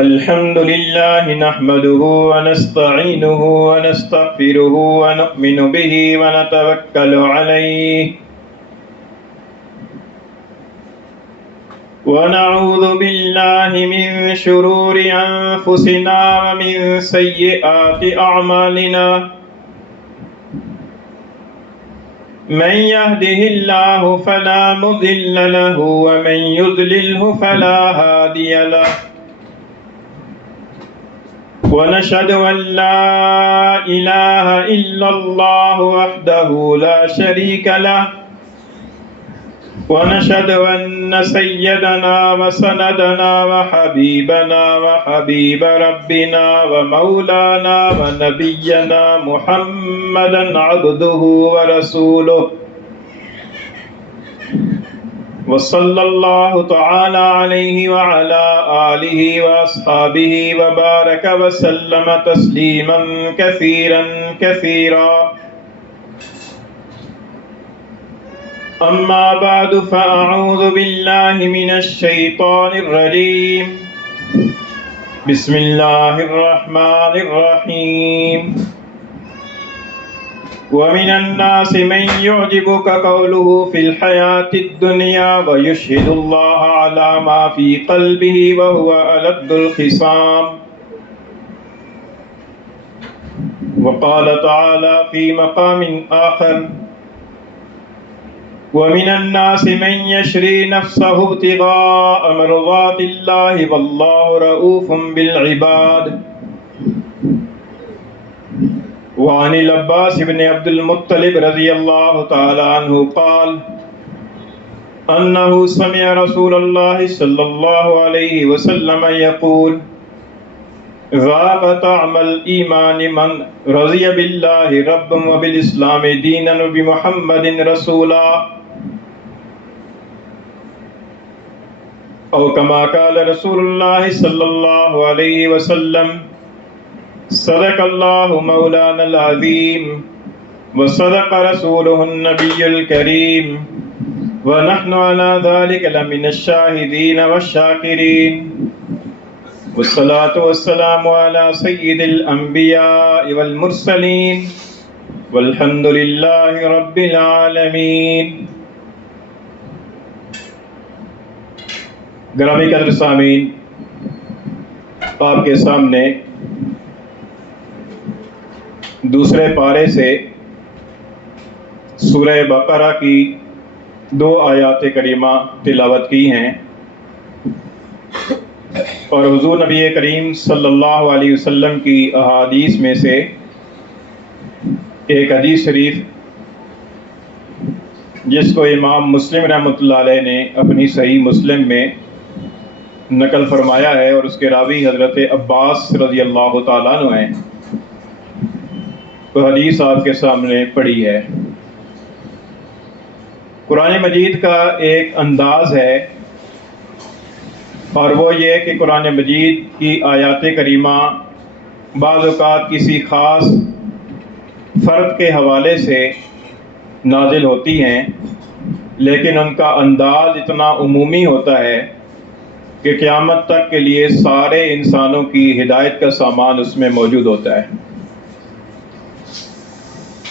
الحمد لله نحمده ونستعينه ونستغفره ونؤمن به ونتوكل عليه ونعوذ بالله من شرور أنفسنا ومن سيئات أعمالنا من يهده الله فلا مضل له ومن يضلله فلا هادي له ونشهد أن لا إله إلا الله وحده لا شريك له ونشهد أن سيدنا وسندنا وحبيبنا وحبيب ربنا ومولانا ونبينا محمدا عبده ورسوله وصلى الله تعالى عليه وعلى آله وأصحابه وبارك وسلم تسليما كثيرا كثيرا أما بعد فأعوذ بالله من الشيطان الرجيم بسم الله الرحمن الرحيم ومن الناس من يعجبك قوله في الحياة الدنيا ويشهد الله على ما في قلبه وهو ألد الخصام وقال تعالى في مقام آخر ومن الناس من يشري نفسه ابتغاء مرضات الله والله رؤوف بالعباد وعن العباس بن عبد المطلب رضي الله تعالى عنه قال أنه سمع رسول الله صلى الله عليه وسلم يقول ذاق طعم الإيمان من رضي بالله ربا وبالإسلام دينا وبمحمد رسولا أو كما قال رسول الله صلى الله عليه وسلم صدق الله مولانا العظيم وصدق رسوله النبي الكريم ونحن على ذلك لمن الشاهدين والشاكرين والصلاة والسلام على سيد الأنبياء والمرسلين والحمد لله رب العالمين. گرامی قدر سامعین، آپ کے سامنے دوسرے پارے سے سورہ بقرہ کی 2 آیات کریمہ تلاوت کی ہیں، اور حضور نبی کریم صلی اللہ علیہ وسلم کی احادیث میں سے ایک حدیث شریف جس کو امام مسلم رحمۃ اللہ علیہ نے اپنی صحیح مسلم میں نقل فرمایا ہے، اور اس کے راوی حضرت عباس رضی اللہ تعالیٰ عنہ ہیں، تو حدیث آپ کے سامنے پڑھی ہے۔ قرآن مجید کا ایک انداز ہے، اور وہ یہ کہ قرآن مجید کی آیات کریمہ بعض اوقات کسی خاص فرد کے حوالے سے نازل ہوتی ہیں، لیکن ان کا انداز اتنا عمومی ہوتا ہے کہ قیامت تک کے لیے سارے انسانوں کی ہدایت کا سامان اس میں موجود ہوتا ہے۔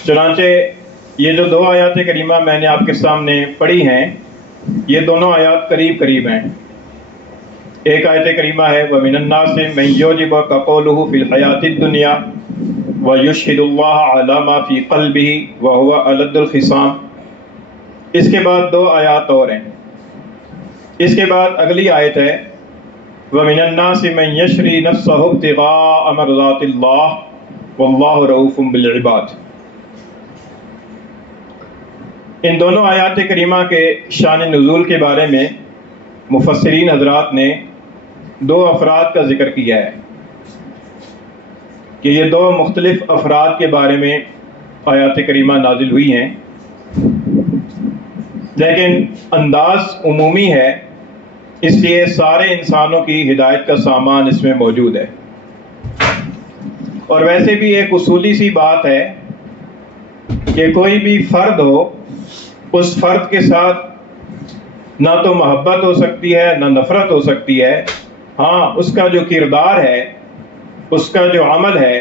چنانچہ یہ جو 2 آیات کریمہ میں نے آپ کے سامنے پڑھی ہیں، یہ دونوں آیات قریب قریب ہیں۔ ایک آیت کریمہ ہے وَمِنَ النَّاسِ مَن يُعْجِبُكَ قَوْلُهُ فِي الْحَيَاةِ الدُّنْيَا وَيُشْهِدُ اللَّهَ عَلَى مَا فِي قَلْبِهِ وَهُوَ أَلَدُّ الْخِصَامِ۔ اس کے بعد 2 آیات اور ہیں۔ اس کے بعد اگلی آیت ہے وَمِنَ النَّاسِ مَن يَشْرِي نَفْسَهُ ابْتِغَاءَ مَرْضَاتِ اللَّهِ وَاللَّهُ رَءُوفٌ بِالْعِبَادِ۔ ان دونوں آیات کریمہ کے شان نزول کے بارے میں مفسرین حضرات نے 2 افراد کا ذکر کیا ہے کہ یہ 2 مختلف افراد کے بارے میں آیات کریمہ نازل ہوئی ہیں، لیکن انداز عمومی ہے، اس لیے سارے انسانوں کی ہدایت کا سامان اس میں موجود ہے۔ اور ویسے بھی ایک اصولی سی بات ہے کہ کوئی بھی فرد ہو، اس فرد کے ساتھ نہ تو محبت ہو سکتی ہے نہ نفرت ہو سکتی ہے، ہاں اس کا جو کردار ہے، اس کا جو عمل ہے،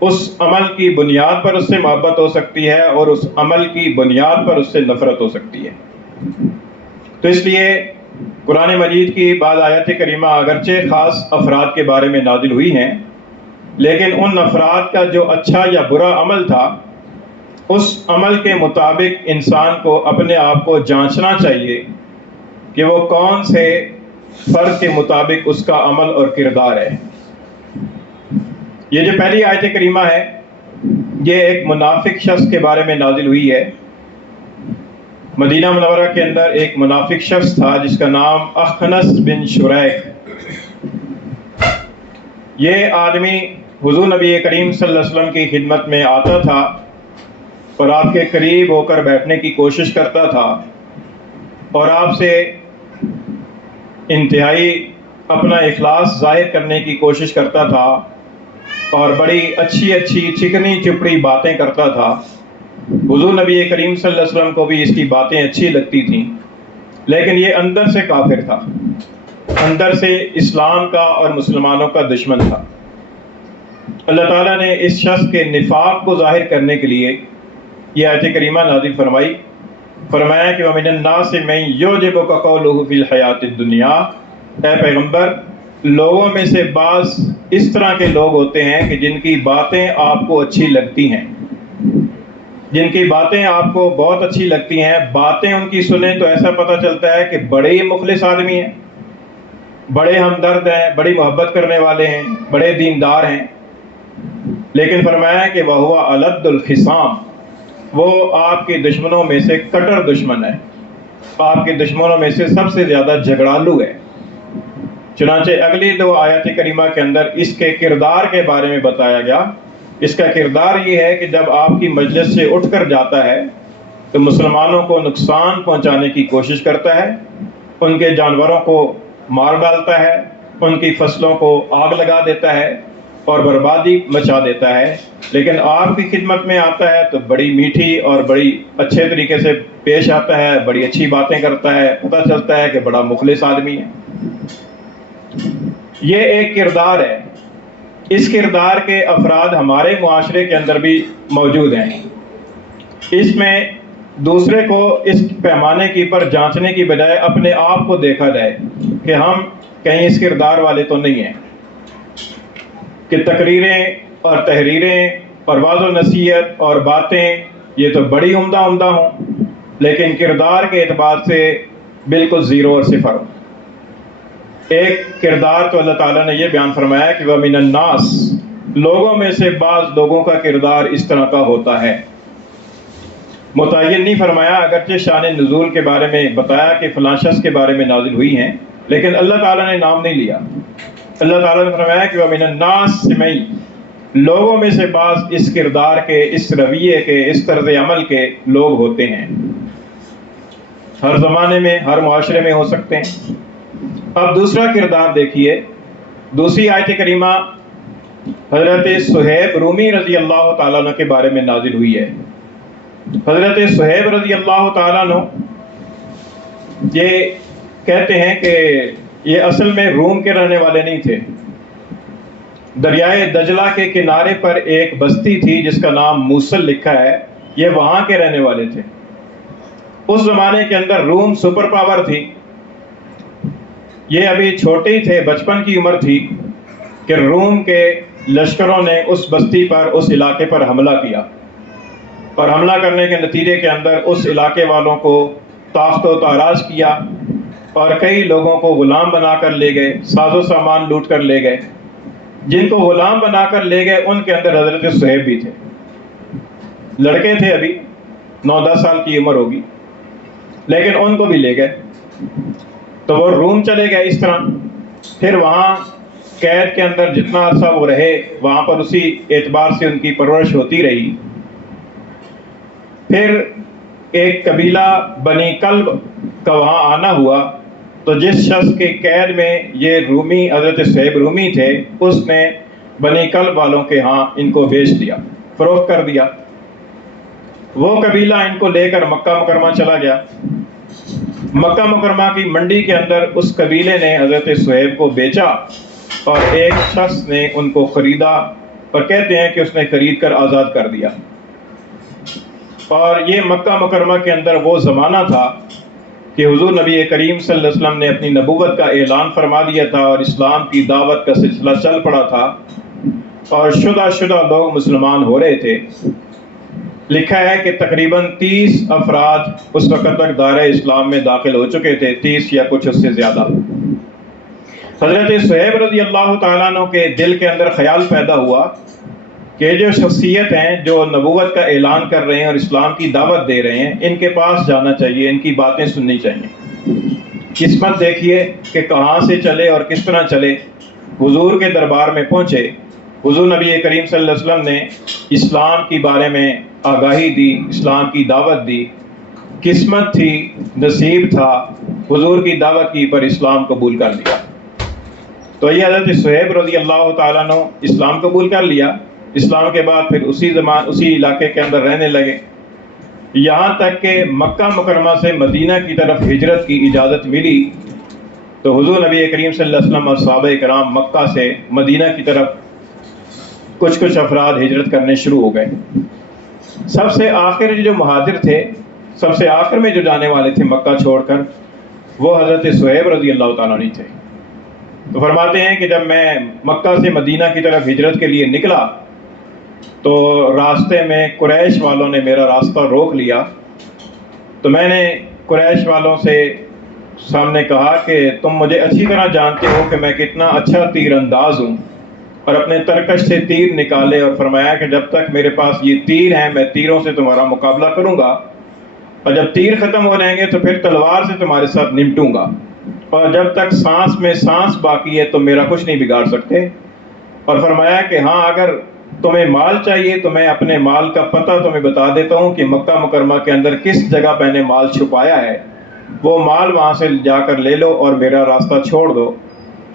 اس عمل کی بنیاد پر اس سے محبت ہو سکتی ہے اور اس عمل کی بنیاد پر اس سے نفرت ہو سکتی ہے۔ تو اس لیے قرآن مجید کی بعض آیات کریمہ اگرچہ خاص افراد کے بارے میں نازل ہوئی ہیں، لیکن ان افراد کا جو اچھا یا برا عمل تھا، اس عمل کے مطابق انسان کو اپنے آپ کو جانچنا چاہیے کہ وہ کون سے فرد کے مطابق اس کا عمل اور کردار ہے۔ یہ جو پہلی آیت کریمہ ہے، یہ ایک منافق شخص کے بارے میں نازل ہوئی ہے۔ مدینہ منورہ کے اندر ایک منافق شخص تھا جس کا نام اخنس بن شریح۔ یہ آدمی حضور نبی کریم صلی اللہ علیہ وسلم کی خدمت میں آتا تھا اور آپ کے قریب ہو کر بیٹھنے کی کوشش کرتا تھا اور آپ سے انتہائی اپنا اخلاص ظاہر کرنے کی کوشش کرتا تھا اور بڑی اچھی اچھی چکنی چپڑی باتیں کرتا تھا۔ حضور نبی کریم صلی اللہ علیہ وسلم کو بھی اس کی باتیں اچھی لگتی تھیں، لیکن یہ اندر سے کافر تھا، اندر سے اسلام کا اور مسلمانوں کا دشمن تھا۔ اللہ تعالیٰ نے اس شخص کے نفاق کو ظاہر کرنے کے لیے یہ آیت کریمہ نازل فرمائی، فرمایا کہ وَمِنَ النَّاسِ مَن يُعْجِبُكَ قَوْلُهُ فِي الْحَيَاةِ الدُّنْيَا، اے پیغمبر، لوگوں میں سے بعض اس طرح کے لوگ ہوتے ہیں کہ جن کی باتیں آپ کو اچھی لگتی ہیں، جن کی باتیں آپ کو بہت اچھی لگتی ہیں، باتیں ان کی سنیں تو ایسا پتہ چلتا ہے کہ بڑے ہی مخلص آدمی ہیں، بڑے ہمدرد ہیں، بڑی محبت کرنے والے ہیں، بڑے دیندار ہیں، لیکن فرمایا کہ وَهُوَ أَلَدُّ الْخِصَامِ، وہ آپ کے دشمنوں میں سے کٹر دشمن ہے، آپ کے دشمنوں میں سے سب سے زیادہ جھگڑالو ہے۔ چنانچہ اگلی دو آیات کریمہ کے اندر اس کے کردار کے بارے میں بتایا گیا۔ اس کا کردار یہ ہے کہ جب آپ کی مجلس سے اٹھ کر جاتا ہے تو مسلمانوں کو نقصان پہنچانے کی کوشش کرتا ہے، ان کے جانوروں کو مار ڈالتا ہے، ان کی فصلوں کو آگ لگا دیتا ہے اور بربادی مچا دیتا ہے، لیکن آپ کی خدمت میں آتا ہے تو بڑی میٹھی اور بڑی اچھے طریقے سے پیش آتا ہے، بڑی اچھی باتیں کرتا ہے، پتہ چلتا ہے کہ بڑا مخلص آدمی ہے۔ یہ ایک کردار ہے۔ اس کردار کے افراد ہمارے معاشرے کے اندر بھی موجود ہیں۔ اس میں دوسرے کو اس پیمانے کی پر جانچنے کی بجائے اپنے آپ کو دیکھا جائے کہ ہم کہیں اس کردار والے تو نہیں ہیں کہ تقریریں اور تحریریں اور وعظ و نصیحت اور باتیں یہ تو بڑی عمدہ ہوں، لیکن کردار کے اعتبار سے بالکل زیرو اور صفر ہوں۔ ایک کردار تو اللہ تعالیٰ نے یہ بیان فرمایا کہ وَمِنَ النَّاسِ، لوگوں میں سے بعض لوگوں کا کردار اس طرح کا ہوتا ہے۔ متعین نہیں فرمایا، اگرچہ شان نزول کے بارے میں بتایا کہ فلاں شخص کے بارے میں نازل ہوئی ہیں، لیکن اللہ تعالیٰ نے نام نہیں لیا۔ اللہ تعالیٰ نے فرمایا کہ وَمِنَ النَّاسِ مَن، لوگوں میں سے بعض اس کردار کے، اس رویے کے، اس طرز عمل کے لوگ ہوتے ہیں۔ ہر زمانے میں، ہر معاشرے میں ہو سکتے ہیں۔ اب دوسرا کردار دیکھیے، دوسری آیت کریمہ حضرت صہیب رومی رضی اللہ تعالیٰ عنہ کے بارے میں نازل ہوئی ہے۔ حضرت صہیب رضی اللہ تعالیٰ عنہ یہ کہتے ہیں کہ یہ اصل میں روم کے رہنے والے نہیں تھے۔ دریائے دجلہ کے کنارے پر ایک بستی تھی جس کا نام موصل لکھا ہے، یہ وہاں کے رہنے والے تھے۔ اس زمانے کے اندر روم سپر پاور تھی۔ یہ ابھی چھوٹے ہی تھے، بچپن کی عمر تھی کہ روم کے لشکروں نے اس بستی پر، اس علاقے پر حملہ کیا، اور حملہ کرنے کے نتیجے کے اندر اس علاقے والوں کو تاخت و تاراج کیا اور کئی لوگوں کو غلام بنا کر لے گئے، ساز و سامان لوٹ کر لے گئے۔ جن کو غلام بنا کر لے گئے ان کے اندر حضرت صہیب بھی تھے۔ لڑکے تھے، ابھی 9-10 سال کی عمر ہوگی، لیکن ان کو بھی لے گئے۔ تو وہ روم چلے گئے اس طرح۔ پھر وہاں قید کے اندر جتنا عرصہ وہ رہے، وہاں پر اسی اعتبار سے ان کی پرورش ہوتی رہی۔ پھر ایک قبیلہ بنی کلب کا وہاں آنا ہوا، تو جس شخص کے قید میں یہ رومی، حضرت صہیب رومی تھے، اس نے بنی کلب والوں کے ہاں ان کو بیچ دیا، فروخت کر دیا۔ وہ قبیلہ ان کو لے کر مکہ مکرمہ چلا گیا۔ مکہ مکرمہ کی منڈی کے اندر اس قبیلے نے حضرت صہیب کو بیچا اور ایک شخص نے ان کو خریدا، اور کہتے ہیں کہ اس نے خرید کر آزاد کر دیا۔ اور یہ مکہ مکرمہ کے اندر وہ زمانہ تھا کہ حضور نبی کریم صلی اللہ علیہ وسلم نے اپنی نبوت کا اعلان فرما دیا تھا اور اسلام کی دعوت کا سلسلہ چل پڑا تھا، اور شدہ لوگ مسلمان ہو رہے تھے۔ لکھا ہے کہ تقریباً 30 افراد اس وقت تک دائرہ اسلام میں داخل ہو چکے تھے، 30 یا کچھ اس سے زیادہ۔ حضرت صہیب رضی اللہ تعالیٰ عنہ کے دل کے اندر خیال پیدا ہوا کہ جو شخصیت ہیں جو نبوت کا اعلان کر رہے ہیں اور اسلام کی دعوت دے رہے ہیں، ان کے پاس جانا چاہیے، ان کی باتیں سننی چاہیے۔ قسمت دیکھیے کہ کہاں سے چلے اور کس طرح چلے۔ حضور کے دربار میں پہنچے، حضور نبی کریم صلی اللہ علیہ وسلم نے اسلام کے بارے میں آگاہی دی، اسلام کی دعوت دی۔ قسمت تھی، نصیب تھا، حضور کی دعوت کی پر اسلام قبول کر لیا۔ تو یہ حضرت صہیب رضی اللہ تعالیٰ عنہ اسلام قبول کر لیا۔ اسلام کے بعد پھر اسی علاقے کے اندر رہنے لگے، یہاں تک کہ مکہ مکرمہ سے مدینہ کی طرف ہجرت کی اجازت ملی۔ تو حضور نبی کریم صلی اللہ علیہ وسلم اور صحابہ کرام مکہ سے مدینہ کی طرف کچھ افراد ہجرت کرنے شروع ہو گئے۔ سب سے آخر جو مہاجر تھے، سب سے آخر میں جو جانے والے تھے مکہ چھوڑ کر، وہ حضرت صہیب رضی اللہ تعالیٰ عنہ تھے۔ تو فرماتے ہیں کہ جب میں مکہ سے مدینہ کی طرف ہجرت کے لیے نکلا تو راستے میں قریش والوں نے میرا راستہ روک لیا۔ تو میں نے قریش والوں سے سامنے کہا کہ تم مجھے اچھی طرح جانتے ہو کہ میں کتنا اچھا تیر انداز ہوں، اور اپنے ترکش سے تیر نکالے اور فرمایا کہ جب تک میرے پاس یہ تیر ہیں میں تیروں سے تمہارا مقابلہ کروں گا، اور جب تیر ختم ہو جائیں گے تو پھر تلوار سے تمہارے ساتھ نمٹوں گا، اور جب تک سانس میں سانس باقی ہے تم میرا کچھ نہیں بگاڑ سکتے۔ اور فرمایا کہ ہاں اگر تمہیں مال چاہیے تو میں اپنے مال کا پتہ تمہیں بتا دیتا ہوں کہ مکہ مکرمہ کے اندر کس جگہ میں نے مال چھپایا ہے، وہ مال وہاں سے جا کر لے لو اور میرا راستہ چھوڑ دو۔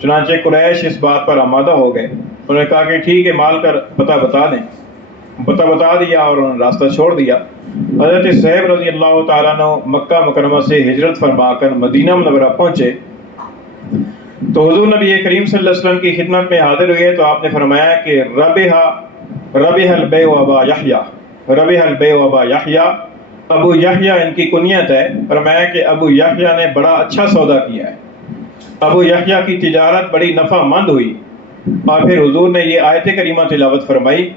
چنانچہ قریش اس بات پر آمادہ ہو گئے، انہوں نے کہا کہ ٹھیک ہے، مال کا پتہ بتا دیں۔ پتہ بتا دیا اور انہوں نے راستہ چھوڑ دیا۔ حضرت صہیب رضی اللہ تعالیٰ عنہ مکہ مکرمہ سے ہجرت فرما کر مدینہ منورہ پہنچے تو حضور نبی کریم صلی اللہ علیہ وسلم کی خدمت میں حاضر ہوئے تو آپ نے فرمایا کہ ربح البیع ابا یحییٰ، ربح البیع ابا یحییٰ، ابو یحییٰ ان کی کنیت ہے۔ فرمایا کہ ابو یحییٰ نے بڑا اچھا سودا کیا ہے، ابو یحییٰ کی تجارت بڑی نفع مند ہوئی۔ اور پھر حضور نے یہ آیت کریمہ تلاوت فرمائی،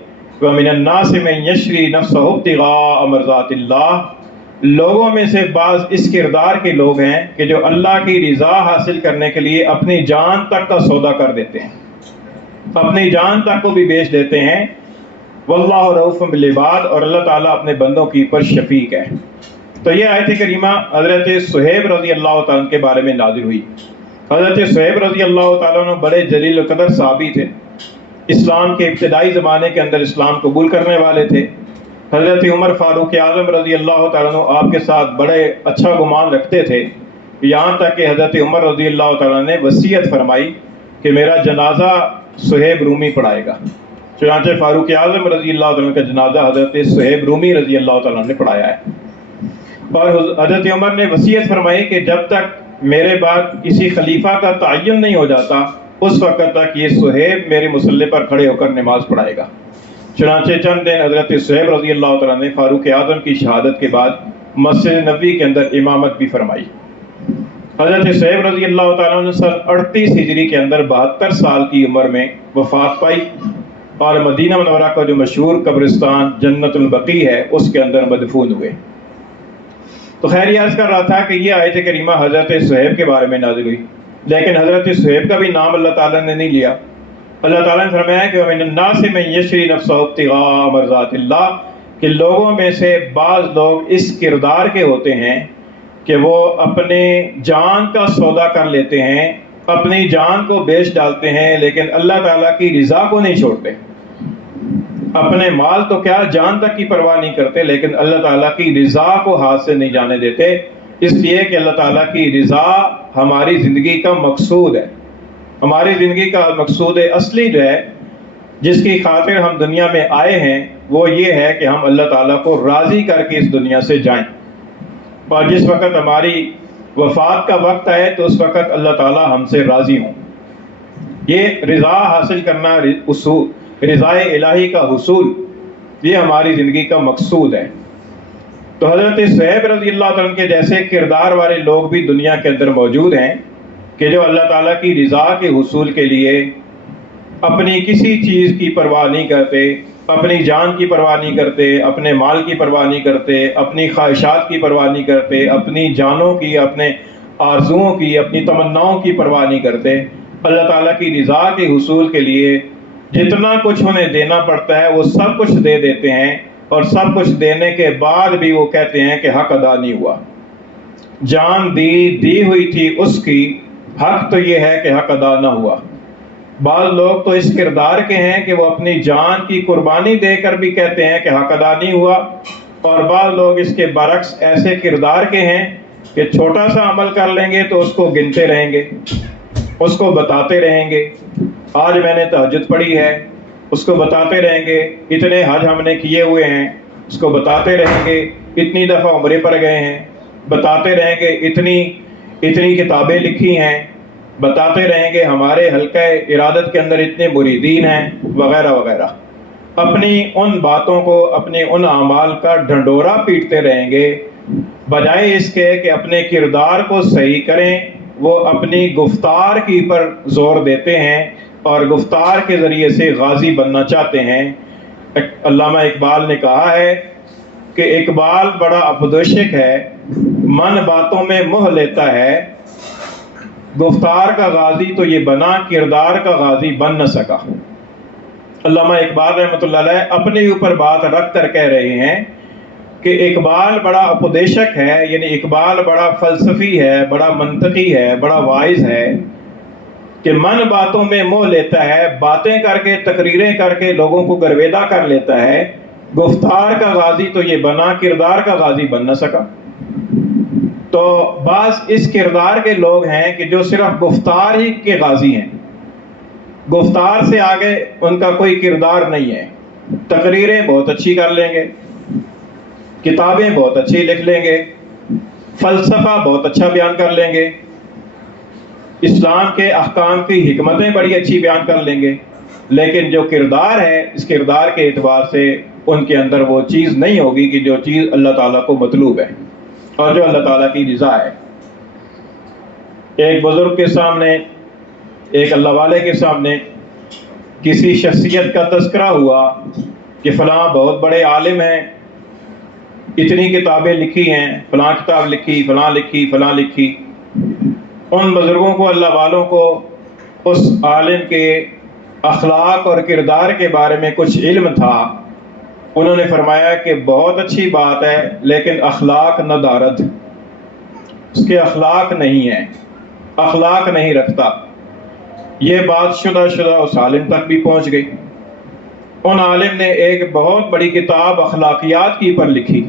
وَمِنَ النَّاسِ مَن يَشْرِي نَفْسَهُ ابْتِغَاءَ مَرْضَاتِ اللَّهِ، لوگوں میں سے بعض اس کردار کے لوگ ہیں کہ جو اللہ کی رضا حاصل کرنے کے لیے اپنی جان تک کا سودا کر دیتے ہیں، اپنی جان تک کو بھی بیچ دیتے ہیں۔ واللہ رؤوف بالعباد، اور اللہ تعالیٰ اپنے بندوں کی پر شفیق ہے۔ تو یہ آیت کریمہ حضرت صہیب رضی اللہ تعالیٰ کے بارے میں نازل ہوئی۔ حضرت صہیب رضی اللہ تعالیٰ عنہ بڑے جلیل القدر صحابی تھے، اسلام کے ابتدائی زمانے کے اندر اسلام قبول کرنے والے تھے۔ حضرت عمر فاروق اعظم رضی اللہ تعالیٰ عنہ آپ کے ساتھ بڑے اچھا گمان رکھتے تھے، یہاں تک کہ حضرت عمر رضی اللہ تعالیٰ نے وصیت فرمائی کہ میرا جنازہ صہیب رومی پڑھائے گا۔ چنانچہ فاروق اعظم رضی اللہ تعالیٰ کا جنازہ حضرت صہیب رومی رضی اللہ تعالیٰ نے پڑھایا ہے۔ اور حضرت عمر نے وصیت فرمائی کہ جب تک میرے بعد کسی خلیفہ کا تعین نہیں ہو جاتا اس وقت تک یہ صہیب میرے مصلی پر کھڑے ہو کر نماز پڑھائے گا۔ چنانچہ چند دن حضرت صہیب رضی اللہ تعالیٰ نے فاروق اعظم کی شہادت کے بعد مسجد نبوی کے اندر امامت بھی فرمائی۔ حضرت صہیب رضی اللہ تعالیٰ نے سن 38 ہجری کے اندر 72 سال کی عمر میں وفات پائی، اور مدینہ منورہ کا جو مشہور قبرستان جنت البقیع ہے اس کے اندر مدفون ہوئے۔ تو خیر یہ عرض کر رہا تھا کہ یہ آیت کریمہ حضرت صہیب کے بارے میں نازل ہوئی، لیکن حضرت صہیب کا بھی نام اللہ تعالیٰ نے نہیں لیا۔ اللہ تعالیٰ نے فرمایا کہ وَمِنَ النَّاسِ مَن يَشْرِي نَفْسَهُ ابْتِغَاءَ مَرْضَاتِ اللَّهِ، کہ لوگوں میں سے بعض لوگ اس کردار کے ہوتے ہیں کہ وہ اپنے جان کا سودا کر لیتے ہیں، اپنی جان کو بیچ ڈالتے ہیں، لیکن اللہ تعالیٰ کی رضا کو نہیں چھوڑتے۔ اپنے مال تو کیا جان تک کی پرواہ نہیں کرتے، لیکن اللہ تعالیٰ کی رضا کو ہاتھ سے نہیں جانے دیتے، اس لیے کہ اللہ تعالیٰ کی رضا ہماری زندگی کا مقصود ہے۔ ہماری زندگی کا مقصود اصلی جو ہے جس کی خاطر ہم دنیا میں آئے ہیں وہ یہ ہے کہ ہم اللہ تعالیٰ کو راضی کر کے اس دنیا سے جائیں۔ اور جس وقت ہماری وفات کا وقت آئے تو اس وقت اللہ تعالیٰ ہم سے راضی ہوں. یہ رضا حاصل کرنا، رضا الہی کا حصول، یہ ہماری زندگی کا مقصود ہے. تو حضرت صہیب رضی اللہ تعالیٰ عنہ کے جیسے کردار والے لوگ بھی دنیا کے اندر موجود ہیں کہ جو اللہ تعالیٰ کی رضا کے حصول کے لیے اپنی کسی چیز کی پرواہ نہیں کرتے، اپنی جان کی پرواہ نہیں کرتے، اپنے مال کی پرواہ نہیں کرتے، اپنی خواہشات کی پرواہ نہیں کرتے، اپنی جانوں کی، اپنے آرزوؤں کی، اپنی تمناؤں کی پرواہ نہیں کرتے. اللہ تعالیٰ کی رضا کے حصول کے لیے جتنا کچھ انہیں دینا پڑتا ہے وہ سب کچھ دے دیتے ہیں، اور سب کچھ دینے کے بعد بھی وہ کہتے ہیں کہ حق ادا نہیں ہوا. جان دی ہوئی تھی اس کی، حق تو یہ ہے کہ حق ادا نہ ہوا. بعض لوگ تو اس کردار کے ہیں کہ وہ اپنی جان کی قربانی دے کر بھی کہتے ہیں کہ حق ادا نہیں ہوا، اور بعض لوگ اس کے برعکس ایسے کردار کے ہیں کہ چھوٹا سا عمل کر لیں گے تو اس کو گنتے رہیں گے، اس کو بتاتے رہیں گے. آج میں نے تہجد پڑھی ہے، اس کو بتاتے رہیں گے. اتنے حج ہم نے کیے ہوئے ہیں، اس کو بتاتے رہیں گے. اتنی دفعہ عمرے پر گئے ہیں، بتاتے رہیں گے. اتنی کتابیں لکھی ہیں، بتاتے رہیں گے. ہمارے حلقہ ارادت کے اندر اتنے مریدین ہیں، وغیرہ وغیرہ. اپنی ان باتوں کو، اپنے ان اعمال کا ڈھنڈورا پیٹتے رہیں گے، بجائے اس کے کہ اپنے کردار کو صحیح کریں. وہ اپنی گفتار کی پر زور دیتے ہیں اور گفتار کے ذریعے سے غازی بننا چاہتے ہیں. علامہ اقبال نے کہا ہے کہ اقبال بڑا اپدوشک ہے، من باتوں میں موہ لیتا ہے. گفتار کا غازی تو یہ بنا، کردار کا غازی بن نہ سکا. علامہ اقبال رحمۃ اللہ علیہ اپنے اوپر بات رکھ کر کہہ رہے ہیں کہ اقبال بڑا اپدیشک ہے، یعنی اقبال بڑا فلسفی ہے، بڑا منطقی ہے، بڑا واعظ ہے کہ من باتوں میں موہ لیتا ہے، باتیں کر کے، تقریریں کر کے لوگوں کو گرویدہ کر لیتا ہے. گفتار کا غازی تو یہ بنا، کردار کا غازی بن نہ سکا. تو بعض اس کردار کے لوگ ہیں کہ جو صرف گفتار ہی کے غازی ہیں، گفتار سے آگے ان کا کوئی کردار نہیں ہے. تقریریں بہت اچھی کر لیں گے، کتابیں بہت اچھی لکھ لیں گے، فلسفہ بہت اچھا بیان کر لیں گے، اسلام کے احکام کی حکمتیں بڑی اچھی بیان کر لیں گے، لیکن جو کردار ہے، اس کردار کے اعتبار سے ان کے اندر وہ چیز نہیں ہوگی کہ جو چیز اللہ تعالیٰ کو مطلوب ہے اور جو اللہ تعالیٰ کی رضا ہے. ایک بزرگ کے سامنے، ایک اللہ والے کے سامنے کسی شخصیت کا تذکرہ ہوا کہ فلاں بہت بڑے عالم ہیں، اتنی کتابیں لکھی ہیں، فلاں کتاب لکھی، فلاں لکھی، فلاں لکھی. ان بزرگوں کو، اللہ والوں کو اس عالم کے اخلاق اور کردار کے بارے میں کچھ علم تھا. انہوں نے فرمایا کہ بہت اچھی بات ہے لیکن اخلاق ندارد، اس کے اخلاق نہیں ہیں، اخلاق نہیں رکھتا. یہ بات شدہ اس عالم تک بھی پہنچ گئی. ان عالم نے ایک بہت بڑی کتاب اخلاقیات کی پر لکھی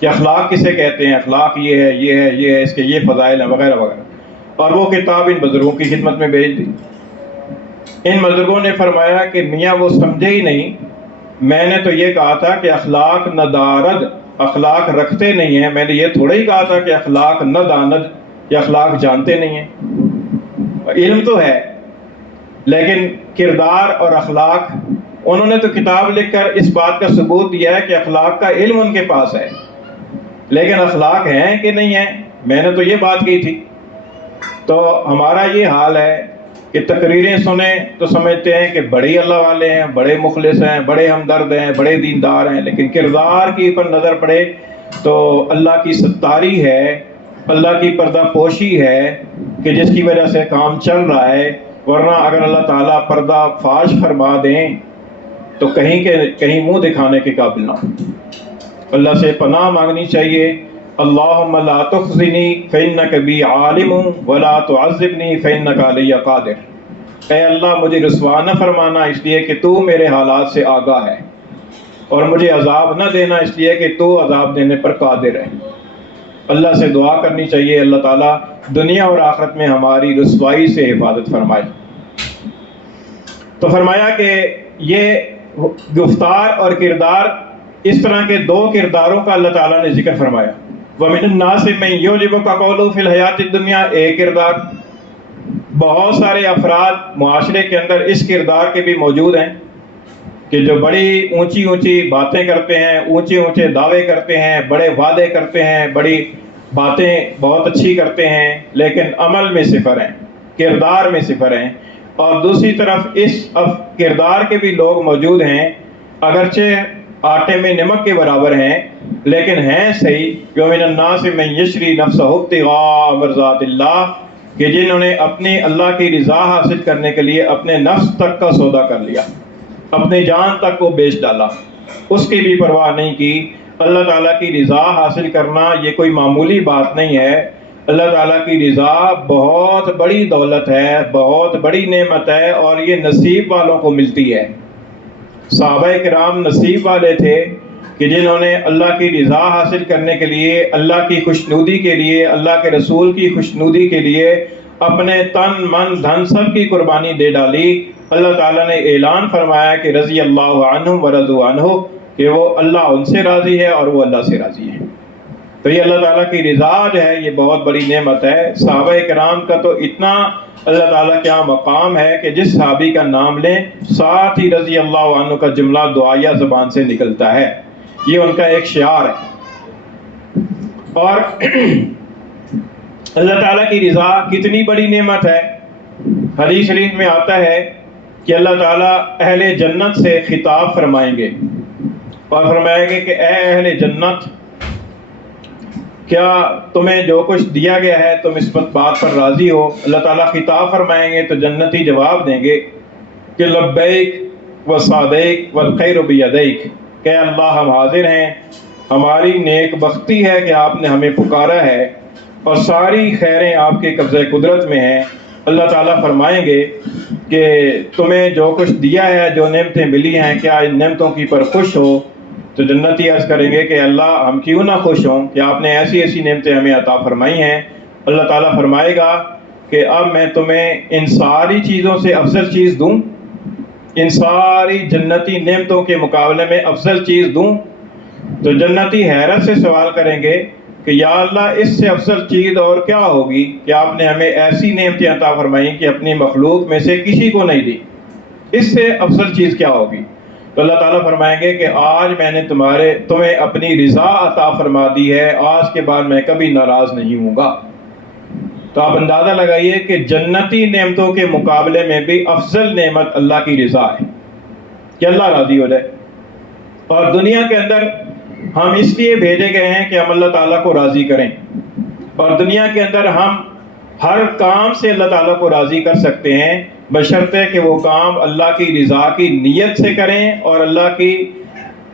کہ اخلاق کسے کہتے ہیں، اخلاق یہ ہے، یہ ہے، یہ ہے، اس کے یہ فضائل ہیں، وغیرہ وغیرہ. اور وہ کتاب ان بزرگوں کی خدمت میں بھیج دی. ان بزرگوں نے فرمایا کہ میاں وہ سمجھے ہی نہیں، میں نے تو یہ کہا تھا کہ اخلاق ندارد، اخلاق رکھتے نہیں ہیں. میں نے یہ تھوڑا ہی کہا تھا کہ اخلاق نداند، یہ اخلاق جانتے نہیں ہیں. علم تو ہے لیکن کردار اور اخلاق، انہوں نے تو کتاب لکھ کر اس بات کا ثبوت دیا ہے کہ اخلاق کا علم ان کے پاس ہے، لیکن اخلاق ہیں کہ نہیں ہیں، میں نے تو یہ بات کی تھی. تو ہمارا یہ حال ہے کہ تقریریں سنیں تو سمجھتے ہیں کہ بڑے اللہ والے ہیں، بڑے مخلص ہیں، بڑے ہمدرد ہیں، بڑے دیندار ہیں، لیکن کردار کی پر نظر پڑے تو اللہ کی ستاری ہے، اللہ کی پردہ پوشی ہے کہ جس کی وجہ سے کام چل رہا ہے. ورنہ اگر اللہ تعالیٰ پردہ فاش فرما دیں تو کہیں منہ دکھانے کے قابل نہ. اللہ سے پناہ مانگنی چاہیے. اللہم لا تخزنی فإنک بی عالم ولا تعذبنی فإنک علی قادر. اے اللہ مجھے رسوا نہ فرمانا اس لیے کہ تو میرے حالات سے آگاہ ہے، اور مجھے عذاب نہ دینا اس لیے کہ تو عذاب دینے پر قادر ہے. اللہ سے دعا کرنی چاہیے اللہ تعالیٰ دنیا اور آخرت میں ہماری رسوائی سے حفاظت فرمائے. تو فرمایا کہ یہ گفتار اور کردار، اس طرح کے دو کرداروں کا اللہ تعالیٰ نے ذکر فرمایا. وَمِنَ النَّاسِ مَن يُعْجِبُكَ قَوْلُهُ فِي الْحَيَاةِ الدُّنْيَا، ایک کردار، بہت سارے افراد معاشرے کے اندر اس کردار کے بھی موجود ہیں کہ جو بڑی اونچی اونچی باتیں کرتے ہیں، اونچے اونچے دعوے کرتے ہیں، بڑے وعدے کرتے ہیں، بڑی باتیں بہت اچھی کرتے ہیں، لیکن عمل میں صفر ہیں، کردار میں صفر ہیں۔ اور دوسری طرف اس کردار کے بھی لوگ موجود ہیں، اگرچہ آٹے میں نمک کے برابر ہیں لیکن ہیں صحیح، وَمِنَ النَّاسِ مَن يَشْرِي نَفْسَهُ ابْتِغَاءَ مَرْضَاتِ اللَّهِ، کہ جنہوں نے اپنی اللہ کی رضا حاصل کرنے کے لیے اپنے نفس تک کا سودا کر لیا، اپنی جان تک کو بیچ ڈالا، اس کی بھی پرواہ نہیں کی۔ اللہ تعالیٰ کی رضا حاصل کرنا یہ کوئی معمولی بات نہیں ہے۔ اللہ تعالیٰ کی رضا بہت بڑی دولت ہے، بہت بڑی نعمت ہے، اور یہ نصیب والوں کو ملتی ہے۔ صحابہ کرام نصیب والے تھے کہ جنہوں نے اللہ کی رضا حاصل کرنے کے لیے، اللہ کی خوشنودی کے لیے، اللہ کے رسول کی خوشنودی کے لیے اپنے تن من دھن سب کی قربانی دے ڈالی۔ اللہ تعالیٰ نے اعلان فرمایا کہ رضی اللہ عنہم ورضوا عنہ، کہ وہ اللہ ان سے راضی ہے اور وہ اللہ سے راضی ہے۔ تو یہ اللہ تعالیٰ کی رضا جو ہے یہ بہت بڑی نعمت ہے۔ صحابہ کرام کا تو اتنا اللہ تعالیٰ کیا مقام ہے کہ جس صحابی کا نام لیں ساتھ ہی رضی اللہ عنہ کا جملہ دعائیہ زبان سے نکلتا ہے، یہ ان کا ایک شعار ہے۔ اور اللہ تعالیٰ کی رضا کتنی بڑی نعمت ہے۔ حدیث شریف میں آتا ہے کہ اللہ تعالیٰ اہل جنت سے خطاب فرمائیں گے اور فرمائیں گے کہ اے اہل جنت، کیا تمہیں جو کچھ دیا گیا ہے تم اس بات پر راضی ہو؟ اللہ تعالیٰ خطاب فرمائیں گے تو جنتی جواب دیں گے کہ لبیک و صادیک والخیر بیدیک، کہ اللہ ہم حاضر ہیں، ہماری نیک بختی ہے کہ آپ نے ہمیں پکارا ہے اور ساری خیریں آپ کے قبضہ قدرت میں ہیں۔ اللہ تعالیٰ فرمائیں گے کہ تمہیں جو کچھ دیا ہے، جو نعمتیں ملی ہیں، کیا ان نعمتوں کی پر خوش ہو؟ تو جنتی عرض کریں گے کہ اللہ ہم کیوں نہ خوش ہوں کہ آپ نے ایسی ایسی نعمتیں ہمیں عطا فرمائی ہیں۔ اللہ تعالیٰ فرمائے گا کہ اب میں تمہیں ان ساری چیزوں سے افضل چیز دوں، ان ساری جنتی نعمتوں کے مقابلے میں افضل چیز دوں؟ تو جنتی حیرت سے سوال کریں گے کہ یا اللہ اس سے افضل چیز اور کیا ہوگی کہ آپ نے ہمیں ایسی نعمتیں عطا فرمائی کہ اپنی مخلوق میں سے کسی کو نہیں دی، اس سے افضل چیز کیا ہوگی؟ تو اللہ تعالیٰ فرمائیں گے کہ آج میں نے تمہیں اپنی رضا عطا فرما دی ہے، آج کے بعد میں کبھی ناراض نہیں ہوں گا۔ تو آپ اندازہ لگائیے کہ جنتی نعمتوں کے مقابلے میں بھی افضل نعمت اللہ کی رضا ہے کہ اللہ راضی ہو جائے۔ اور دنیا کے اندر ہم اس لیے بھیجے گئے ہیں کہ ہم اللہ تعالیٰ کو راضی کریں، اور دنیا کے اندر ہم ہر کام سے اللہ تعالیٰ کو راضی کر سکتے ہیں، بشرطے کہ وہ کام اللہ کی رضا کی نیت سے کریں اور اللہ کی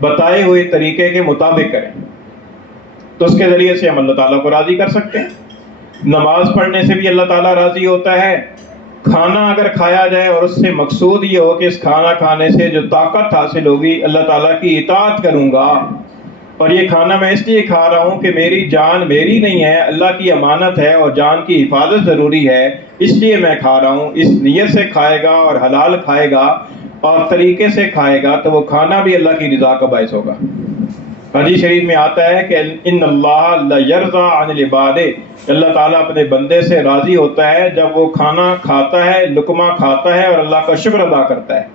بتائے ہوئے طریقے کے مطابق کریں، تو اس کے ذریعے سے ہم اللہ تعالیٰ کو راضی کر سکتے ہیں۔ نماز پڑھنے سے بھی اللہ تعالیٰ راضی ہوتا ہے۔ کھانا اگر کھایا جائے اور اس سے مقصود یہ ہو کہ اس کھانا کھانے سے جو طاقت حاصل ہوگی اللہ تعالیٰ کی اطاعت کروں گا، اور یہ کھانا میں اس لیے کھا رہا ہوں کہ میری جان میری نہیں ہے، اللہ کی امانت ہے اور جان کی حفاظت ضروری ہے، اس لیے میں کھا رہا ہوں، اس نیت سے کھائے گا اور حلال کھائے گا اور طریقے سے کھائے گا تو وہ کھانا بھی اللہ کی رضا کا باعث ہوگا۔ حدیث شریف میں آتا ہے کہ ان اللہ لا یرضى عن العباد، اللہ تعالیٰ اپنے بندے سے راضی ہوتا ہے جب وہ کھانا کھاتا ہے، لقمہ کھاتا ہے اور اللہ کا شکر ادا کرتا ہے،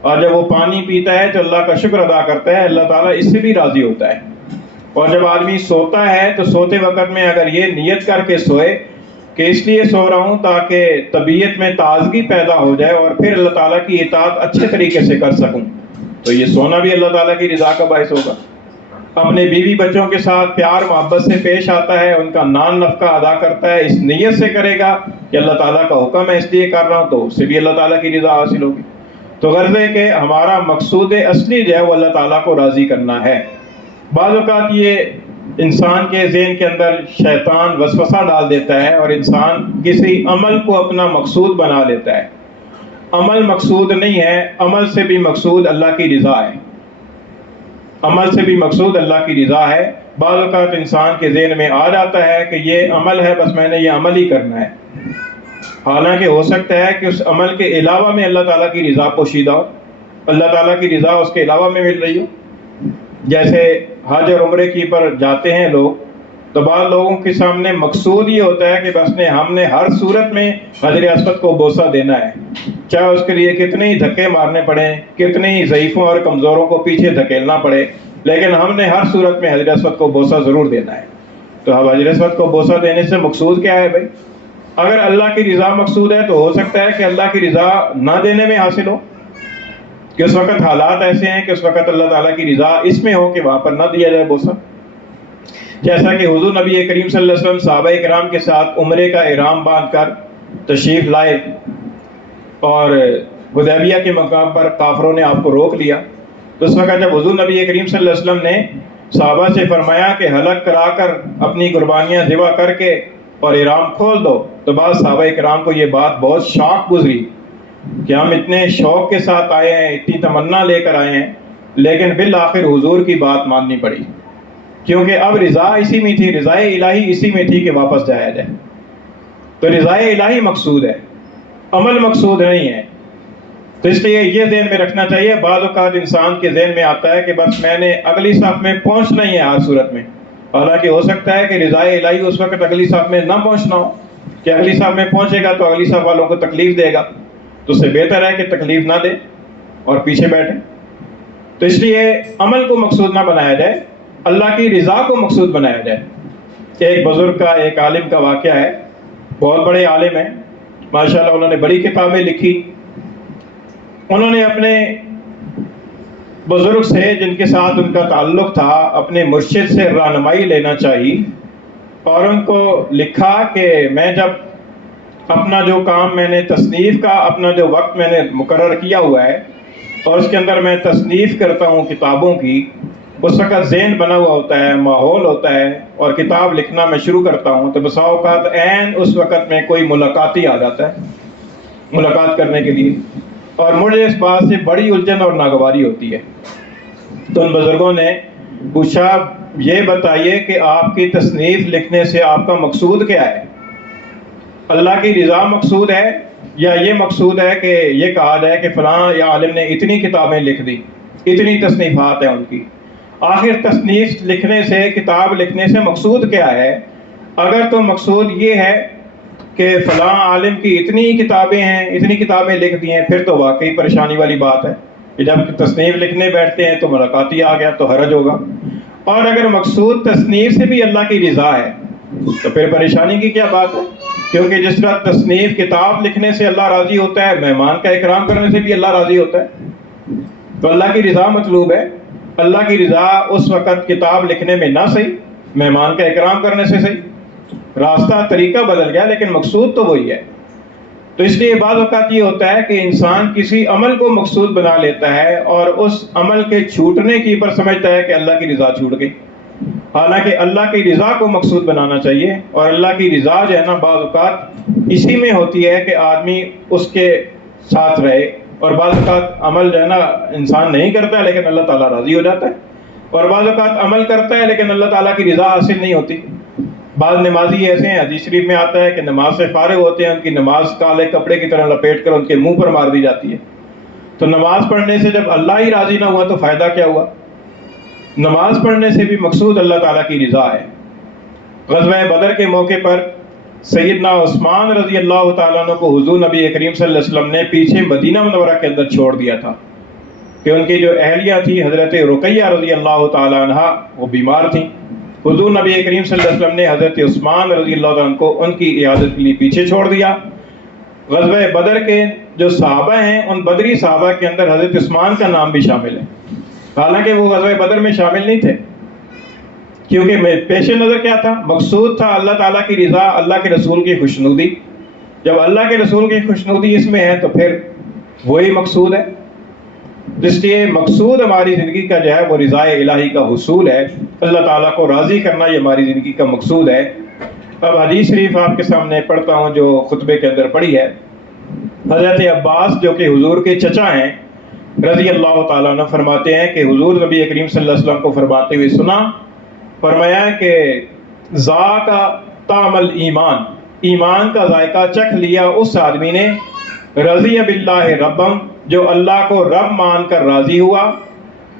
اور جب وہ پانی پیتا ہے تو اللہ کا شکر ادا کرتا ہے، اللہ تعالیٰ اس سے بھی راضی ہوتا ہے۔ اور جب آدمی سوتا ہے تو سوتے وقت میں اگر یہ نیت کر کے سوئے کہ اس لیے سو رہا ہوں تاکہ طبیعت میں تازگی پیدا ہو جائے اور پھر اللہ تعالیٰ کی اطاعت اچھے طریقے سے کر سکوں، تو یہ سونا بھی اللہ تعالیٰ کی رضا کا باعث ہوگا۔ اپنے بیوی بچوں کے ساتھ پیار محبت سے پیش آتا ہے، ان کا نان نفقہ ادا کرتا ہے، اس نیت سے کرے گا کہ اللہ تعالیٰ کا حکم ہے اس لیے کر رہا ہوں، تو اس سے بھی اللہ تعالیٰ کی رضا حاصل ہوگی۔ تو غرض ہے کہ ہمارا مقصود اصلی جو ہے وہ اللہ تعالیٰ کو راضی کرنا ہے۔ بعض اوقات یہ انسان کے ذہن کے اندر شیطان وسوسہ ڈال دیتا ہے اور انسان کسی عمل کو اپنا مقصود بنا لیتا ہے۔ عمل مقصود نہیں ہے، عمل سے بھی مقصود اللہ کی رضا ہے، عمل سے بھی مقصود اللہ کی رضا ہے۔ بعض اوقات انسان کے ذہن میں آ جاتا ہے کہ یہ عمل ہے، بس میں نے یہ عمل ہی کرنا ہے، حالانکہ ہو سکتا ہے کہ اس عمل کے علاوہ میں اللہ تعالیٰ کی رضا پوشیدہ ہو، اللہ تعالیٰ کی رضا اس کے علاوہ میں مل رہی ہو۔ جیسے حج اور عمرے کی پر جاتے ہیں لوگ تو بعض لوگوں کے سامنے مقصود یہ ہوتا ہے کہ بس ہم نے ہر صورت میں حجر اسود کو بوسہ دینا ہے، چاہے اس کے لیے کتنے ہی دھکے مارنے پڑیں، کتنے ہی ضعیفوں اور کمزوروں کو پیچھے دھکیلنا پڑے، لیکن ہم نے ہر صورت میں حجر اسود کو بوسہ ضرور دینا ہے۔ تو اب حجر اسود کو بوسہ دینے سے مقصود کیا ہے بھائی؟ اگر اللہ کی رضا مقصود ہے تو ہو سکتا ہے کہ اللہ کی رضا نہ دینے میں حاصل ہو، کہ اس وقت حالات ایسے ہیں کہ اس وقت اللہ تعالیٰ کی رضا اس میں ہو کہ وہاں پر نہ دیا جائے بوسہ۔ جیسا کہ حضور نبی کریم صلی اللہ علیہ وسلم صحابہ کرام کے ساتھ عمرے کا احرام باندھ کر تشریف لائے اور حدیبیہ کے مقام پر کافروں نے آپ کو روک لیا، تو اس وقت جب حضور نبی کریم صلی اللہ علیہ وسلم نے صحابہ سے فرمایا کہ حلق کرا کر اپنی قربانیاں ذبح کر کے اور احرام کھول دو، تو بعض صحابہ کرام کو یہ بات بہت شوق گزری کہ ہم اتنے شوق کے ساتھ آئے ہیں، اتنی تمنا لے کر آئے ہیں، لیکن بالآخر حضور کی بات ماننی پڑی، کیونکہ اب رضا اسی میں تھی، رضائے الہی اسی میں تھی کہ واپس جایا جائے۔ تو رضائے الہی مقصود ہے، عمل مقصود نہیں ہے۔ تو اس لیے یہ ذہن میں رکھنا چاہیے۔ بعض اوقات انسان کے ذہن میں آتا ہے کہ بس میں نے اگلی صف میں پہنچنا ہی ہے ہر صورت میں، حالانکہ ہو سکتا ہے کہ رضائے الہی اس وقت اگلی صف میں نہ پہنچنا ہو، کہ اگلی صف میں پہنچے گا تو اگلی صف والوں کو تکلیف دے گا، تو اس سے بہتر ہے کہ تکلیف نہ دے اور پیچھے بیٹھے۔ تو اس لیے عمل کو مقصود نہ بنایا جائے، اللہ کی رضا کو مقصود بنایا جائے۔ ایک بزرگ کا، ایک عالم کا واقعہ ہے، بہت بڑے عالم ہیں ماشاءاللہ، انہوں نے بڑی کتابیں لکھی۔ انہوں نے اپنے بزرگ سے جن کے ساتھ ان کا تعلق تھا، اپنے مرشد سے رہنمائی لینا چاہیے، اور ان کو لکھا کہ میں جب اپنا جو کام میں نے تصنیف کا، اپنا جو وقت میں نے مقرر کیا ہوا ہے اور اس کے اندر میں تصنیف کرتا ہوں کتابوں کی، اس وقت ذہن بنا ہوا ہوتا ہے، ماحول ہوتا ہے، اور کتاب لکھنا میں شروع کرتا ہوں تو بسا اوقات عین اس وقت میں کوئی ملاقاتی آ جاتا ہے ملاقات کرنے کے لیے، اور مجھے اس بات سے بڑی الجھن اور ناگواری ہوتی ہے۔ تو ان بزرگوں نے پوچھا، یہ بتائیے کہ آپ کی تصنیف لکھنے سے آپ کا مقصود کیا ہے؟ اللہ کی رضا مقصود ہے یا یہ مقصود ہے کہ یہ کہا جائے کہ فلاں یا عالم نے اتنی کتابیں لکھ دی، اتنی تصنیفات ہیں ان کی؟ آخر تصنیف لکھنے سے، کتاب لکھنے سے مقصود کیا ہے؟ اگر تو مقصود یہ ہے کہ فلاں عالم کی اتنی کتابیں ہیں، اتنی کتابیں لکھ دی ہیں، پھر تو واقعی پریشانی والی بات ہے کہ جب تصنیف لکھنے بیٹھتے ہیں تو ملاقاتی آ گیا تو حرج ہوگا۔ اور اگر مقصود تصنیف سے بھی اللہ کی رضا ہے تو پھر پریشانی کی کیا بات ہے؟ کیونکہ جس طرح تصنیف کتاب لکھنے سے اللہ راضی ہوتا ہے، مہمان کا اکرام کرنے سے بھی اللہ راضی ہوتا ہے۔ تو اللہ کی رضا مطلوب ہے۔ اللہ کی رضا اس وقت کتاب لکھنے میں نہ صحیح، مہمان کا اکرام کرنے سے صحیح، راستہ طریقہ بدل گیا لیکن مقصود تو وہی ہے۔ تو اس لیے بعض اوقات یہ ہوتا ہے کہ انسان کسی عمل کو مقصود بنا لیتا ہے اور اس عمل کے چھوٹنے کی پر سمجھتا ہے کہ اللہ کی رضا چھوٹ گئی، حالانکہ اللہ کی رضا کو مقصود بنانا چاہیے۔ اور اللہ کی رضا جو ہے نا، بعض اوقات اسی میں ہوتی ہے کہ آدمی اس کے ساتھ رہے، اور بعض اوقات عمل جو ہے نا انسان نہیں کرتا ہے لیکن اللہ تعالیٰ راضی ہو جاتا ہے، اور بعض اوقات عمل کرتا ہے لیکن اللہ تعالیٰ کی رضا حاصل نہیں ہوتی۔ بعض نمازی ایسے ہیں، حدیث شریف میں آتا ہے کہ نماز سے فارغ ہوتے ہیں، ان کی نماز کالے کپڑے کی طرح لپیٹ کر ان کے منہ پر مار دی جاتی ہے۔ تو نماز پڑھنے سے جب اللہ ہی راضی نہ ہوا تو فائدہ کیا ہوا؟ نماز پڑھنے سے بھی مقصود اللہ تعالیٰ کی رضا ہے۔ غزوہ بدر کے موقع پر سیدنا عثمان رضی اللہ تعالیٰ عنہ کو حضور نبی کریم صلی اللہ علیہ وسلم نے پیچھے مدینہ منورہ کے اندر چھوڑ دیا تھا، کہ ان کی جو اہلیہ تھی حضرت رقیہ رضی اللہ تعالیٰ عنہ، وہ بیمار تھیں۔ حضور نبی کریم صلی اللہ علیہ وسلم نے حضرت عثمان رضی اللہ عنہ کو ان کی عیادت کے لیے پیچھے چھوڑ دیا۔ غزوہ بدر کے جو صحابہ ہیں، ان بدری صحابہ کے اندر حضرت عثمان کا نام بھی شامل ہے، حالانکہ وہ غزوہ بدر میں شامل نہیں تھے، کیونکہ پیش نظر کیا تھا؟ مقصود تھا اللہ تعالیٰ کی رضا، اللہ کے رسول کی خوشنودی۔ جب اللہ کے رسول کی خوشنودی اس میں ہے تو پھر وہی مقصود ہے۔ اس لیے مقصود ہماری زندگی کا جو ہے وہ رضائے الہی کا حصول ہے، اللہ تعالیٰ کو راضی کرنا، یہ ہماری زندگی کا مقصود ہے۔ اب حدیث شریف آپ کے سامنے پڑھتا ہوں جو خطبے کے اندر پڑھی ہے۔ حضرت عباس جو کہ حضور کے چچا ہیں رضی اللہ تعالیٰ عنہ فرماتے ہیں کہ حضور نبی کریم صلی اللہ علیہ وسلم کو فرماتے ہوئے سنا، فرمایا کہ ذاق طعم الایمان، ایمان کا ذائقہ چکھ لیا اس آدمی نے، رضی باللہ ربم، جو اللہ کو رب مان کر راضی ہوا،